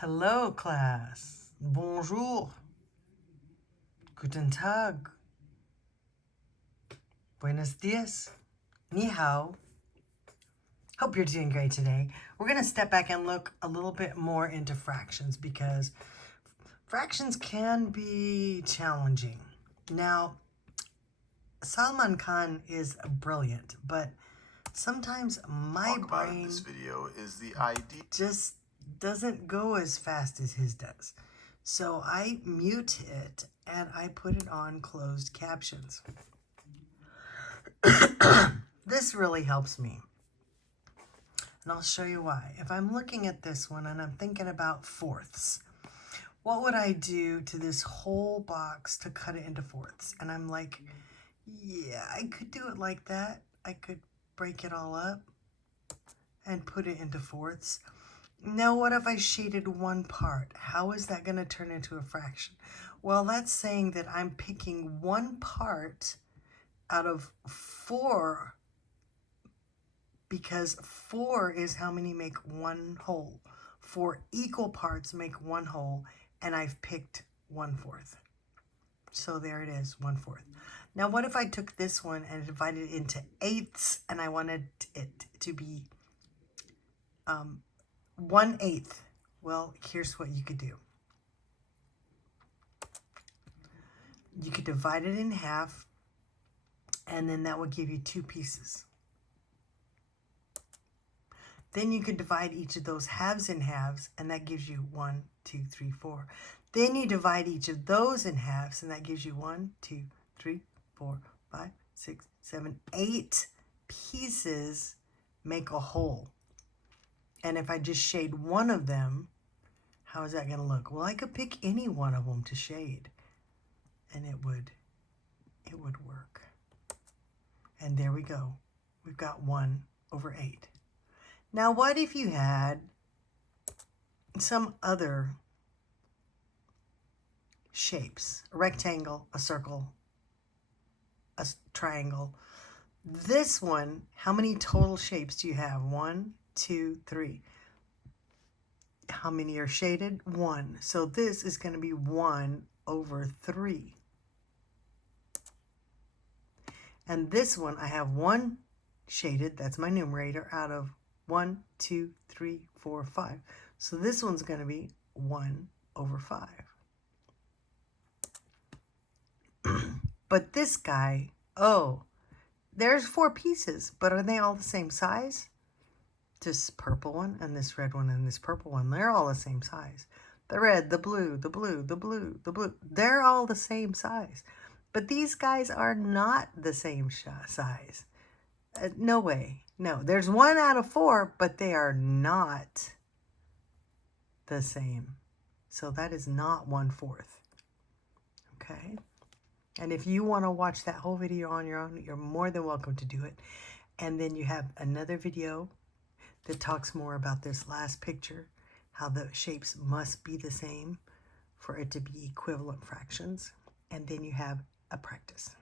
Hello, class. Bonjour. Guten Tag. Buenos dias. Ni hao. Hope you're doing great today. We're going to step back and look a little bit more into fractions because fractions can be challenging. Now, Salman Khan is brilliant, but sometimes my brain this video is the ID just doesn't go as fast as his does. So I mute it and I put it on closed captions. This really helps me. And I'll show you why. If I'm looking at this one and I'm thinking about fourths, what would I do to this whole box to cut it into fourths? And I'm like, yeah, I could do it like that. I could break it all up and put it into fourths. Now, what if I shaded one part? How is that going to turn into a fraction? Well, that's saying that I'm picking one part out of 4 because 4 is how many make one whole. 4 equal parts make one whole, and I've picked 1/4. So there it is, 1/4. Now, what if I took this one and divided it into eighths, and I wanted it to be 1/8? Well, here's what you could do. You could divide it in half, and then that would give you 2 pieces. Then you could divide each of those halves in halves, and that gives you 1, 2, 3, 4. Then you divide each of those in halves, and that gives you 1, 2, 3, 4, 5, 6, 7, 8 pieces make a whole. And if I just shade one of them, how is that going to look? Well, I could pick any one of them to shade, and it would work. And there we go. We've got 1/8. Now, what if you had some other shapes? A rectangle, a circle, a triangle. This one, how many total shapes do you have? 1, 2, 3. How many are shaded? 1. So this is going to be 1/3. And this one, I have 1 shaded, that's my numerator, out of 1, 2, 3, 4, 5. So this one's going to be 1/5. But this guy, oh, there's 4 pieces, but are they all the same size? This purple one and this red one and this purple one, they're all the same size. The red, the blue, the blue, the blue, the blue, they're all the same size. But these guys are not the same size. No way. No, there's 1 out of 4, but they are not the same. So that is not 1/4. Okay? And if you want to watch that whole video on your own, you're more than welcome to do it. And then you have another video that talks more about this last picture, how the shapes must be the same for it to be equivalent fractions. And then you have a practice.